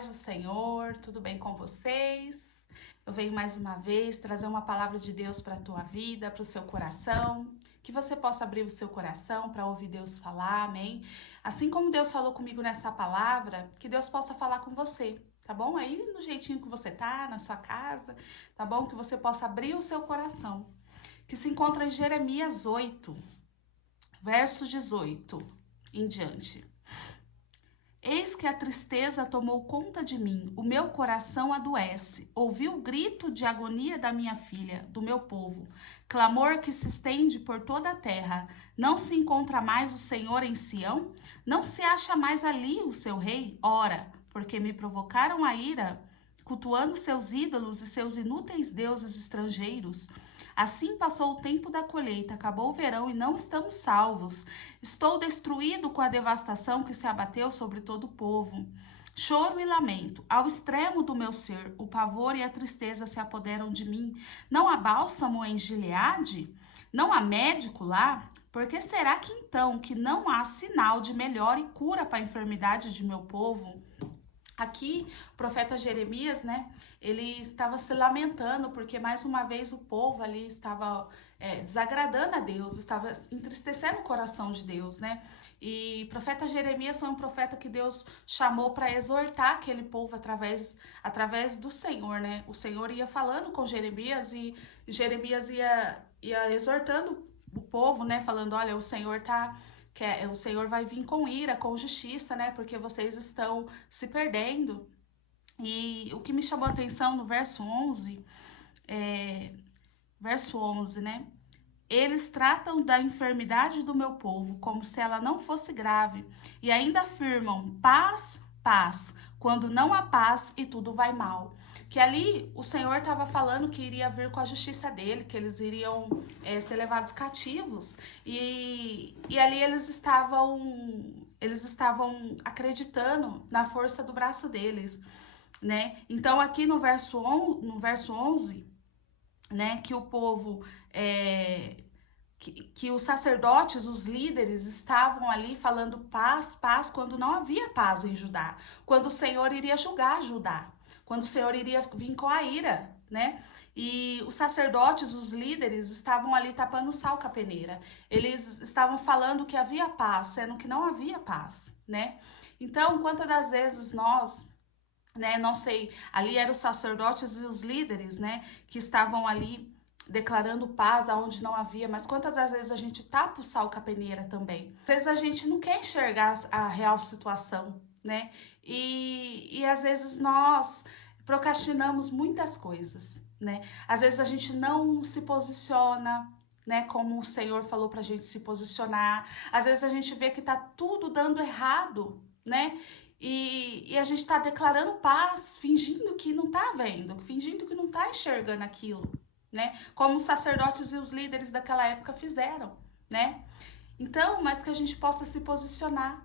paz do Senhor, tudo bem com vocês? Eu venho mais uma vez trazer uma palavra de Deus para a tua vida, para o seu coração, que você possa abrir o seu coração para ouvir Deus falar, amém? Assim como Deus falou comigo nessa palavra, que Deus possa falar com você, tá bom? Aí no jeitinho que você tá, na sua casa, tá bom? Que você possa abrir o seu coração, que se encontra em Jeremias 8, verso 18 em diante. Eis que a tristeza tomou conta de mim, o meu coração adoece. Ouvi o grito de agonia da minha filha, do meu povo, clamor que se estende por toda a terra. Não se encontra mais o Senhor em Sião? Não se acha mais ali o seu rei? Ora, porque me provocaram a ira, cultuando seus ídolos e seus inúteis deuses estrangeiros. Assim passou o tempo da colheita, acabou o verão e não estamos salvos. Estou destruído com a devastação que se abateu sobre todo o povo. Choro e lamento, ao extremo do meu ser, o pavor e a tristeza se apoderam de mim. Não há bálsamo em Gileade? Não há médico lá? Por que será que então que não há sinal de melhora e cura para a enfermidade de meu povo? Aqui, o profeta Jeremias, né, ele estava se lamentando porque mais uma vez o povo ali estava desagradando a Deus, estava entristecendo o coração de Deus, né? E o profeta Jeremias foi um profeta que Deus chamou para exortar aquele povo através do Senhor, né? O Senhor ia falando com Jeremias e Jeremias ia exortando o povo, né? Falando, olha, o Senhor o Senhor vai vir com ira, com justiça, né? Porque vocês estão se perdendo. E o que me chamou a atenção no verso 11, né? Eles tratam da enfermidade do meu povo como se ela não fosse grave e ainda afirmam paz, paz, quando não há paz e tudo vai mal. Que ali o Senhor estava falando que iria vir com a justiça dele, que eles iriam ser levados cativos e ali eles estavam acreditando na força do braço deles, né? Então aqui no verso 11, né, que o povo, que os sacerdotes, os líderes estavam ali falando paz, paz, quando não havia paz em Judá, quando o Senhor iria julgar Judá, quando o Senhor iria vir com a ira, né? E os sacerdotes, os líderes, estavam ali tapando o sal com a peneira. Eles estavam falando que havia paz, sendo que não havia paz, né? Então, quantas das vezes nós, né, não sei, ali eram os sacerdotes e os líderes, né, que estavam ali declarando paz aonde não havia, mas quantas das vezes a gente tapa o sal com a peneira também? Às vezes a gente não quer enxergar a real situação, né? E às vezes nós procrastinamos muitas coisas, né? Às vezes a gente não se posiciona, né, como o Senhor falou pra gente se posicionar. Às vezes a gente vê que tá tudo dando errado, né? E a gente tá declarando paz, fingindo que não tá vendo, fingindo que não tá enxergando aquilo, né? Como os sacerdotes e os líderes daquela época fizeram, né? Então, mas que a gente possa se posicionar,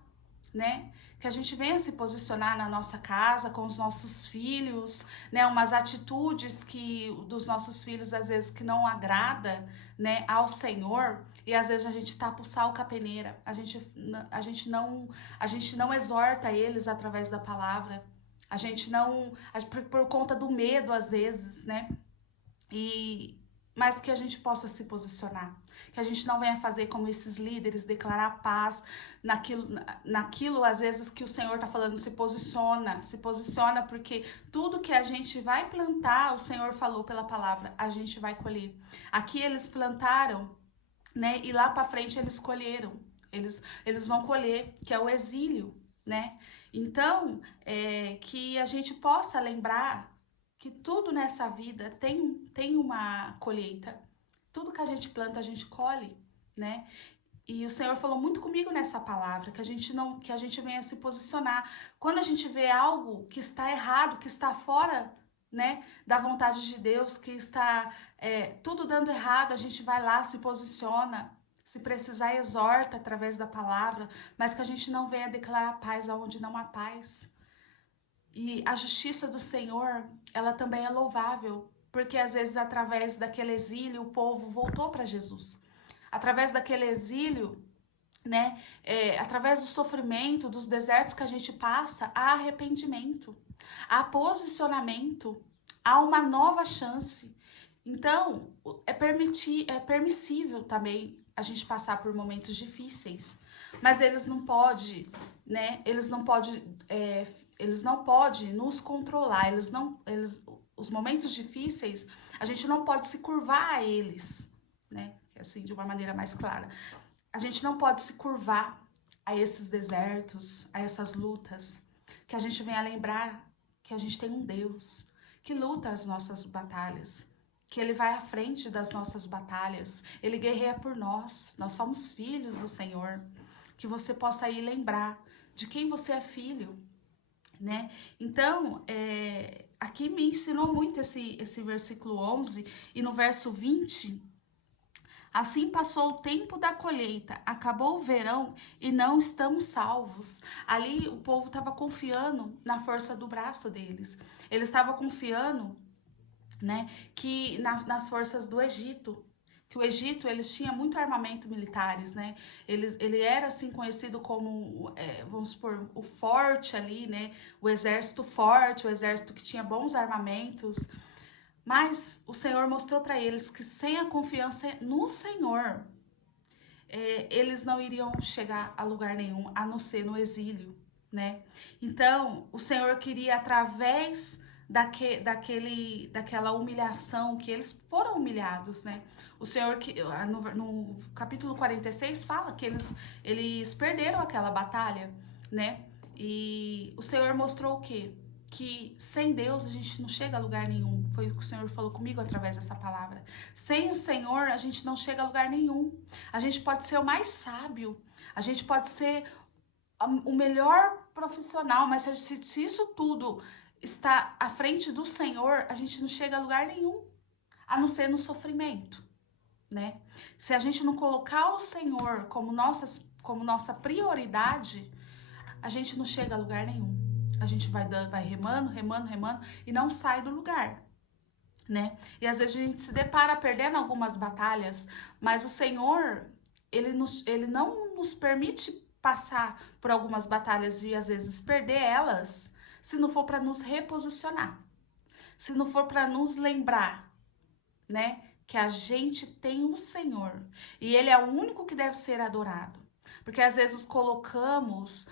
né? Que a gente venha se posicionar na nossa casa, com os nossos filhos, né? Umas atitudes dos nossos filhos, às vezes, que não agrada, né, ao Senhor, e às vezes a gente tapa o sal com a peneira, a gente não exorta eles através da palavra, por conta do medo, às vezes, né? Mas que a gente possa se posicionar, que a gente não venha fazer como esses líderes, declarar paz naquilo às vezes que o Senhor está falando, se posiciona, porque tudo que a gente vai plantar, o Senhor falou pela palavra, a gente vai colher. Aqui eles plantaram, né, e lá para frente eles colheram, eles vão colher, que é o exílio, né? Então, que a gente possa lembrar que tudo nessa vida tem uma colheita. Tudo que a gente planta, a gente colhe, né? E o Senhor falou muito comigo nessa palavra, que a gente venha se posicionar. Quando a gente vê algo que está errado, que está fora, né, da vontade de Deus, que está tudo dando errado, a gente vai lá, se posiciona. Se precisar, exorta através da palavra, mas que a gente não venha declarar paz aonde não há paz. E a justiça do Senhor, ela também é louvável, porque às vezes através daquele exílio o povo voltou para Jesus. Através daquele exílio, né? Através do sofrimento, dos desertos que a gente passa, há arrependimento, há posicionamento, há uma nova chance. Então, é permissível também a gente passar por momentos difíceis, mas eles não podem, né? Eles não podem nos controlar. Os momentos difíceis, a gente não pode se curvar a eles, né? Assim, de uma maneira mais clara. A gente não pode se curvar a esses desertos, a essas lutas, que a gente venha lembrar que a gente tem um Deus que luta as nossas batalhas, que Ele vai à frente das nossas batalhas, Ele guerreia por nós somos filhos do Senhor, que você possa aí lembrar de quem você é filho, né? Então, aqui me ensinou muito esse versículo 11, e no verso 20... Assim passou o tempo da colheita, acabou o verão e não estamos salvos. Ali o povo estava confiando na força do braço deles. Eles estavam confiando, né, que nas forças do Egito. Que o Egito, eles tinham muito armamento militares, né? Ele era assim conhecido como, vamos supor, o forte ali, né? O exército forte, o exército que tinha bons armamentos. Mas o Senhor mostrou para eles que sem a confiança no Senhor, eles não iriam chegar a lugar nenhum, a não ser no exílio, né? Então, o Senhor queria, através daquela humilhação, que eles foram humilhados, né? O Senhor, no capítulo 46, fala que eles perderam aquela batalha, né? E o Senhor mostrou o quê? Que sem Deus a gente não chega a lugar nenhum. Foi o que o Senhor falou comigo através dessa palavra. Sem o Senhor a gente não chega a lugar nenhum. A gente pode ser o mais sábio, a gente pode ser o melhor profissional, mas se isso tudo está à frente do Senhor, a gente não chega a lugar nenhum, a não ser no sofrimento, né? Se a gente não colocar o Senhor como nossa prioridade, a gente não chega a lugar nenhum. A gente vai remando e não sai do lugar, né? E às vezes a gente se depara perdendo algumas batalhas, mas o Senhor, ele não nos permite passar por algumas batalhas e às vezes perder elas, se não for para nos reposicionar, se não for para nos lembrar, né? Que a gente tem o Senhor e Ele é o único que deve ser adorado, porque às vezes colocamos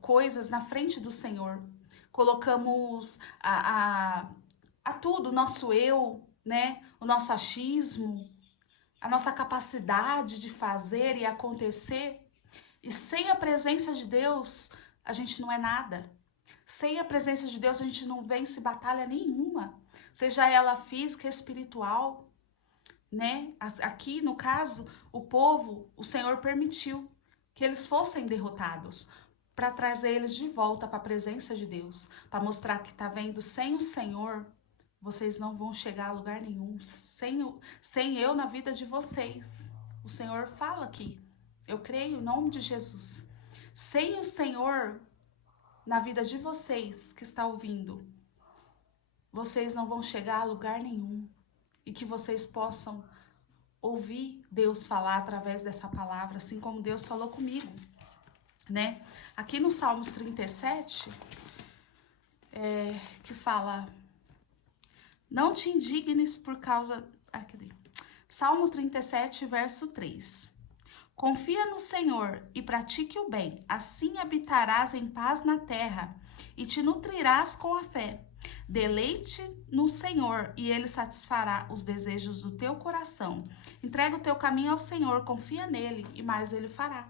coisas na frente do Senhor, colocamos a tudo, o nosso eu, né? O nosso achismo, a nossa capacidade de fazer e acontecer, e sem a presença de Deus a gente não é nada. Sem a presença de Deus a gente não vence batalha nenhuma, seja ela física, espiritual, né? Aqui no caso, o Senhor permitiu que eles fossem derrotados, para trazer eles de volta para a presença de Deus, para mostrar que tá vendo, sem o Senhor, vocês não vão chegar a lugar nenhum, sem eu na vida de vocês. O Senhor fala aqui, eu creio em nome de Jesus. Sem o Senhor na vida de vocês que está ouvindo, vocês não vão chegar a lugar nenhum, e que vocês possam ouvir Deus falar através dessa palavra, assim como Deus falou comigo, né? Aqui no Salmos 37, que fala, não te indignes por causa... Salmo 37, verso 3. Confia no Senhor e pratique o bem, assim habitarás em paz na terra e te nutrirás com a fé. Deleite no Senhor e Ele satisfará os desejos do teu coração. Entrega o teu caminho ao Senhor, confia nele e mais Ele fará.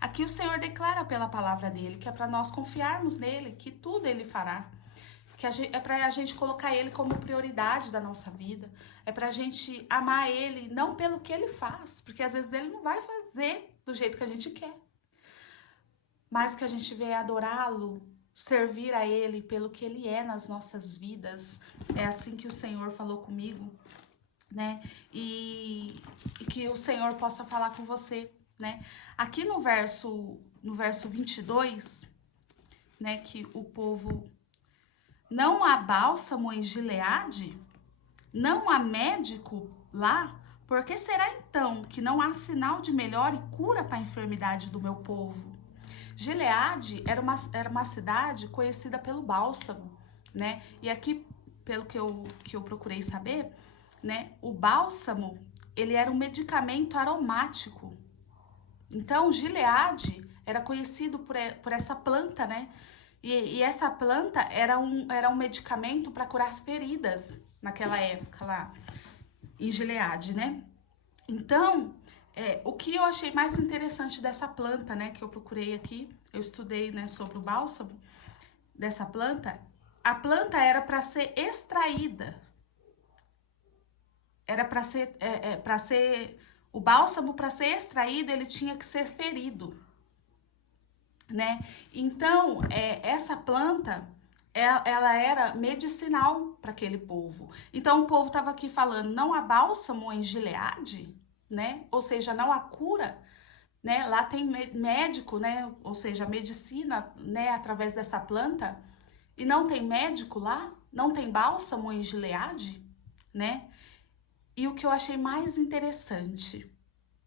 Aqui o Senhor declara pela palavra dele que é para nós confiarmos nele, que tudo Ele fará. Que é para a gente colocar Ele como prioridade da nossa vida. É para a gente amar Ele, não pelo que Ele faz, porque às vezes Ele não vai fazer do jeito que a gente quer. Mas que a gente venha adorá-lo, servir a Ele pelo que Ele é nas nossas vidas. É assim que o Senhor falou comigo, né? E que o Senhor possa falar com você, né? Aqui no verso 22, né, que o povo... Não há bálsamo em Gileade? Não há médico lá? Por que será então que não há sinal de melhor e cura para a enfermidade do meu povo? Gileade era uma cidade conhecida pelo bálsamo, né? E aqui, pelo que eu procurei saber, né? O bálsamo, ele era um medicamento aromático. Então, Gileade era conhecido por essa planta, né? E essa planta era um medicamento para curar feridas naquela época lá em Gileade, né? Então, o que eu achei mais interessante dessa planta, né, que eu procurei aqui, eu estudei, né, sobre o bálsamo dessa planta, a planta era para ser extraída, era para ser o bálsamo, para ser extraído, ele tinha que ser ferido, né? Então, essa planta, ela era medicinal para aquele povo. Então, o povo estava aqui falando, não há bálsamo em Gileade, né? Ou seja, não há cura, né? Lá tem médico, né? Ou seja, medicina, né? Através dessa planta. E não tem médico lá? Não tem bálsamo em Gileade, né? E o que eu achei mais interessante,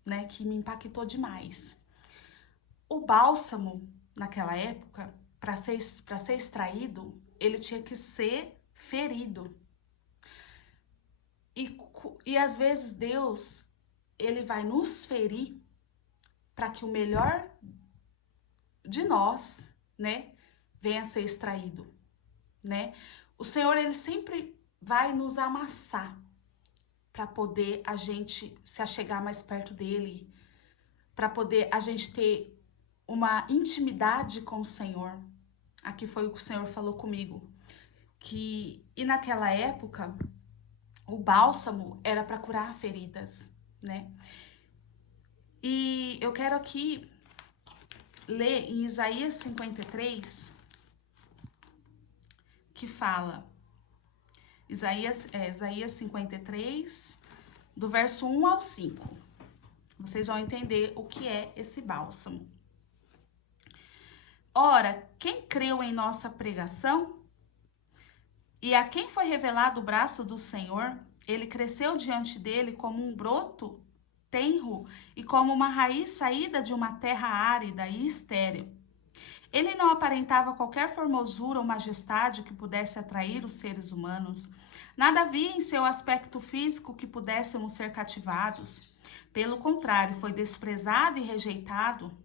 né? Que me impactou demais. O bálsamo, naquela época, para ser extraído, ele tinha que ser ferido. E às vezes Deus, ele vai nos ferir para que o melhor de nós, né, venha a ser extraído, né? O Senhor, ele sempre vai nos amassar para poder a gente se achegar mais perto dele, para poder a gente ter uma intimidade com o Senhor. Aqui foi o que o Senhor falou comigo, e naquela época o bálsamo era para curar feridas, né? E eu quero aqui ler em Isaías 53, que fala, Isaías 53, do verso 1 ao 5. Vocês vão entender o que é esse bálsamo. Ora, quem creu em nossa pregação? E a quem foi revelado o braço do Senhor? Ele cresceu diante dele como um broto tenro e como uma raiz saída de uma terra árida e estéril. Ele não aparentava qualquer formosura ou majestade que pudesse atrair os seres humanos. Nada havia em seu aspecto físico que pudéssemos ser cativados. Pelo contrário, foi desprezado e rejeitado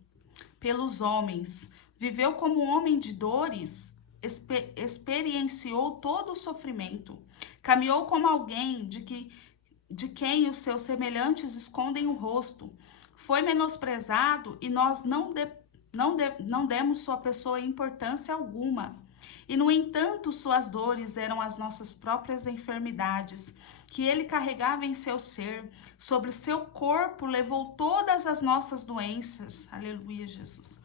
pelos homens. Viveu como um homem de dores, experienciou todo o sofrimento. Caminhou como alguém de quem os seus semelhantes escondem o rosto. Foi menosprezado e nós não demos sua pessoa importância alguma. E, no entanto, suas dores eram as nossas próprias enfermidades, que ele carregava em seu ser. Sobre seu corpo levou todas as nossas doenças. Aleluia, Jesus.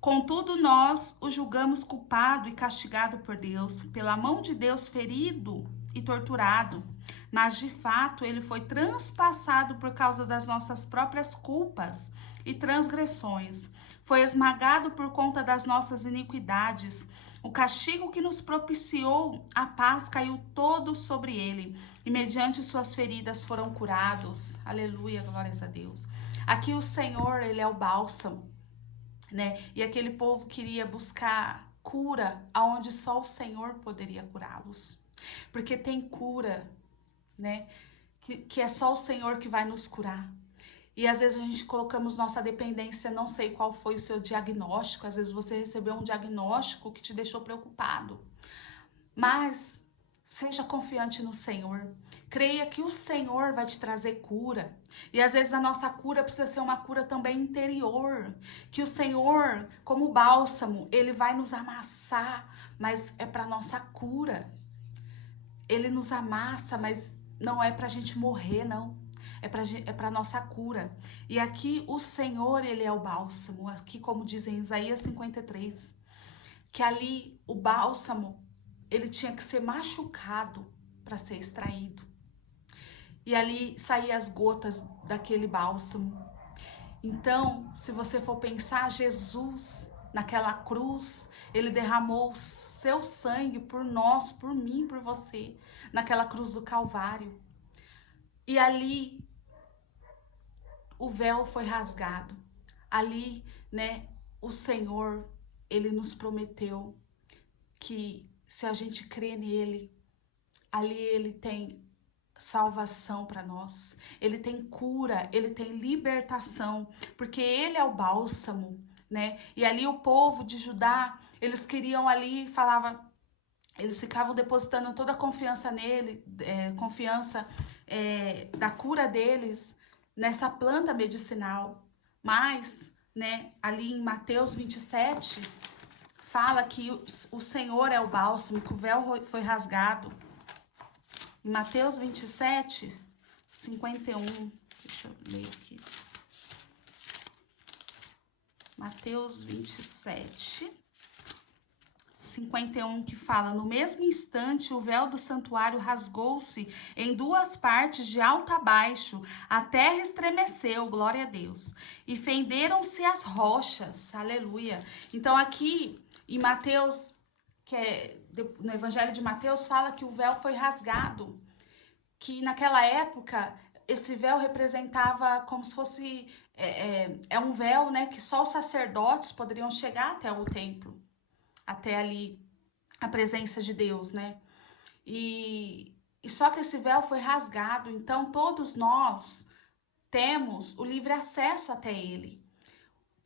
Contudo, nós o julgamos culpado e castigado por Deus, pela mão de Deus ferido e torturado. Mas, de fato, ele foi transpassado por causa das nossas próprias culpas e transgressões. Foi esmagado por conta das nossas iniquidades. O castigo que nos propiciou a paz caiu todo sobre ele, e mediante suas feridas foram curados. Aleluia, glórias a Deus. Aqui o Senhor, ele é o bálsamo, né? E aquele povo queria buscar cura aonde só o Senhor poderia curá-los. Porque tem cura, né? Que é só o Senhor que vai nos curar. E às vezes a gente colocamos nossa dependência, não sei qual foi o seu diagnóstico, às vezes você recebeu um diagnóstico que te deixou preocupado. Mas seja confiante no Senhor. Creia que o Senhor vai te trazer cura. E às vezes a nossa cura precisa ser uma cura também interior. Que o Senhor, como bálsamo, ele vai nos amassar, mas é para nossa cura. Ele nos amassa, mas não é para a gente morrer, não. É para nossa cura. E aqui o Senhor, ele é o bálsamo. Aqui, como diz em Isaías 53, que ali o bálsamo, ele tinha que ser machucado para ser extraído. E ali saíam as gotas daquele bálsamo. Então, se você for pensar, Jesus, naquela cruz, ele derramou o seu sangue por nós, por mim, por você, naquela cruz do Calvário. E ali o véu foi rasgado. Ali, né, o Senhor, Ele nos prometeu que se a gente crê nele, ali Ele tem salvação para nós, Ele tem cura, Ele tem libertação, porque Ele é o bálsamo, né? E ali o povo de Judá, eles queriam ali, eles ficavam depositando toda a confiança nele, da cura deles nessa planta medicinal. Mas, né, ali em Mateus 27, fala que o Senhor é o bálsamo, que o véu foi rasgado. Em Mateus 27, 51, deixa eu ler aqui. Mateus 27, 51, que fala: no mesmo instante o véu do santuário rasgou-se em duas partes, de alto a baixo, a terra estremeceu, glória a Deus, e fenderam-se as rochas, aleluia. Então aqui em Mateus, no Evangelho de Mateus, fala que o véu foi rasgado, que naquela época esse véu representava como se fosse um véu, né, que só os sacerdotes poderiam chegar até o templo, até ali a presença de Deus, né? E só que esse véu foi rasgado, então todos nós temos o livre acesso até ele.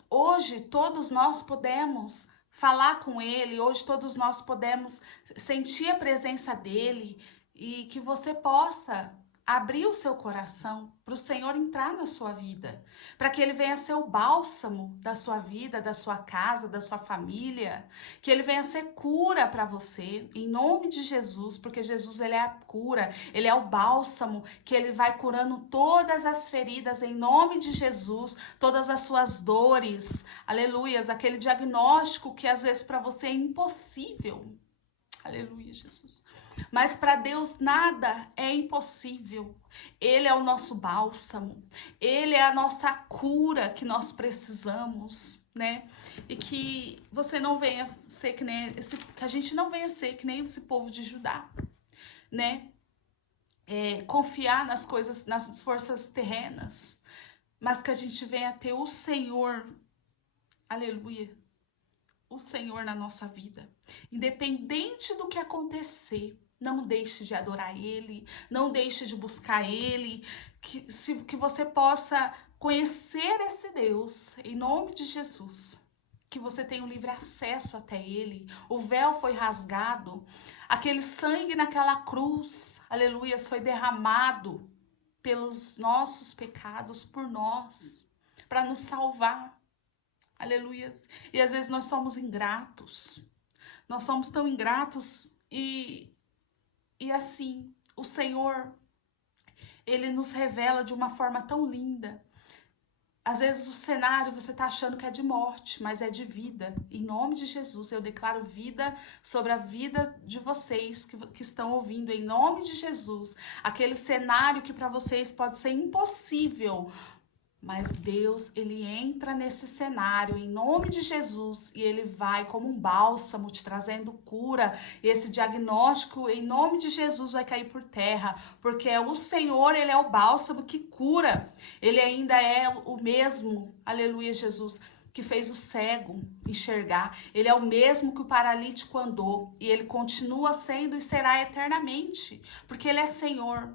Hoje todos nós podemos falar com ele, hoje todos nós podemos sentir a presença dele, e que você possa abrir o seu coração para o Senhor entrar na sua vida, para que Ele venha ser o bálsamo da sua vida, da sua casa, da sua família, que Ele venha ser cura para você, em nome de Jesus, porque Jesus, Ele é a cura, Ele é o bálsamo, que Ele vai curando todas as feridas, em nome de Jesus, todas as suas dores, aleluias, aquele diagnóstico que às vezes para você é impossível, aleluia, Jesus. Mas para Deus nada é impossível. Ele é o nosso bálsamo. Ele é a nossa cura que nós precisamos, né? E que você não venha ser que nem que a gente não venha ser que nem esse povo de Judá, né? Confiar nas coisas, nas forças terrenas, mas que a gente venha ter o Senhor, aleluia, o Senhor na nossa vida. Independente do que acontecer, não deixe de adorar Ele, não deixe de buscar Ele, que você possa conhecer esse Deus, em nome de Jesus, que você tenha um livre acesso até Ele. O véu foi rasgado, aquele sangue naquela cruz, aleluias, foi derramado pelos nossos pecados, por nós, para nos salvar, aleluias. E às vezes nós somos ingratos, nós somos tão ingratos e assim, o Senhor, Ele nos revela de uma forma tão linda. Às vezes o cenário você está achando que é de morte, mas é de vida. Em nome de Jesus, eu declaro vida sobre a vida de vocês que estão ouvindo. Em nome de Jesus, aquele cenário que para vocês pode ser impossível, mas Deus, Ele entra nesse cenário em nome de Jesus e Ele vai como um bálsamo te trazendo cura. E esse diagnóstico em nome de Jesus vai cair por terra, porque o Senhor, Ele é o bálsamo que cura. Ele ainda é o mesmo, aleluia, Jesus, que fez o cego enxergar. Ele é o mesmo que o paralítico andou e Ele continua sendo e será eternamente, porque Ele é Senhor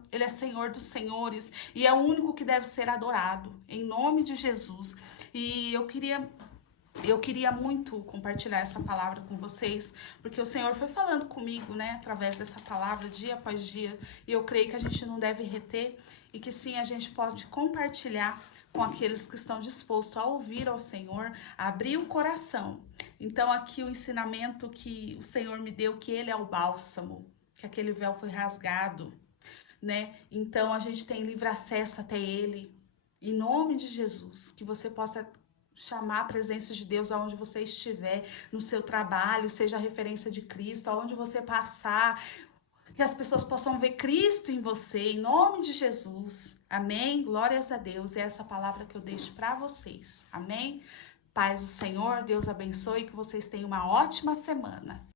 dos senhores e é o único que deve ser adorado, em nome de Jesus. E eu queria muito compartilhar essa palavra com vocês, porque o Senhor foi falando comigo, né, através dessa palavra, dia após dia, e eu creio que a gente não deve reter e que sim, a gente pode compartilhar com aqueles que estão dispostos a ouvir ao Senhor, a abrir o coração. Então aqui o ensinamento que o Senhor me deu, que Ele é o bálsamo, que aquele véu foi rasgado, né? Então a gente tem livre acesso até Ele, em nome de Jesus, que você possa chamar a presença de Deus aonde você estiver, no seu trabalho, seja a referência de Cristo, aonde você passar, que as pessoas possam ver Cristo em você, em nome de Jesus. Amém? Glórias a Deus. É essa palavra que eu deixo para vocês. Amém? Paz do Senhor, Deus abençoe e que vocês tenham uma ótima semana.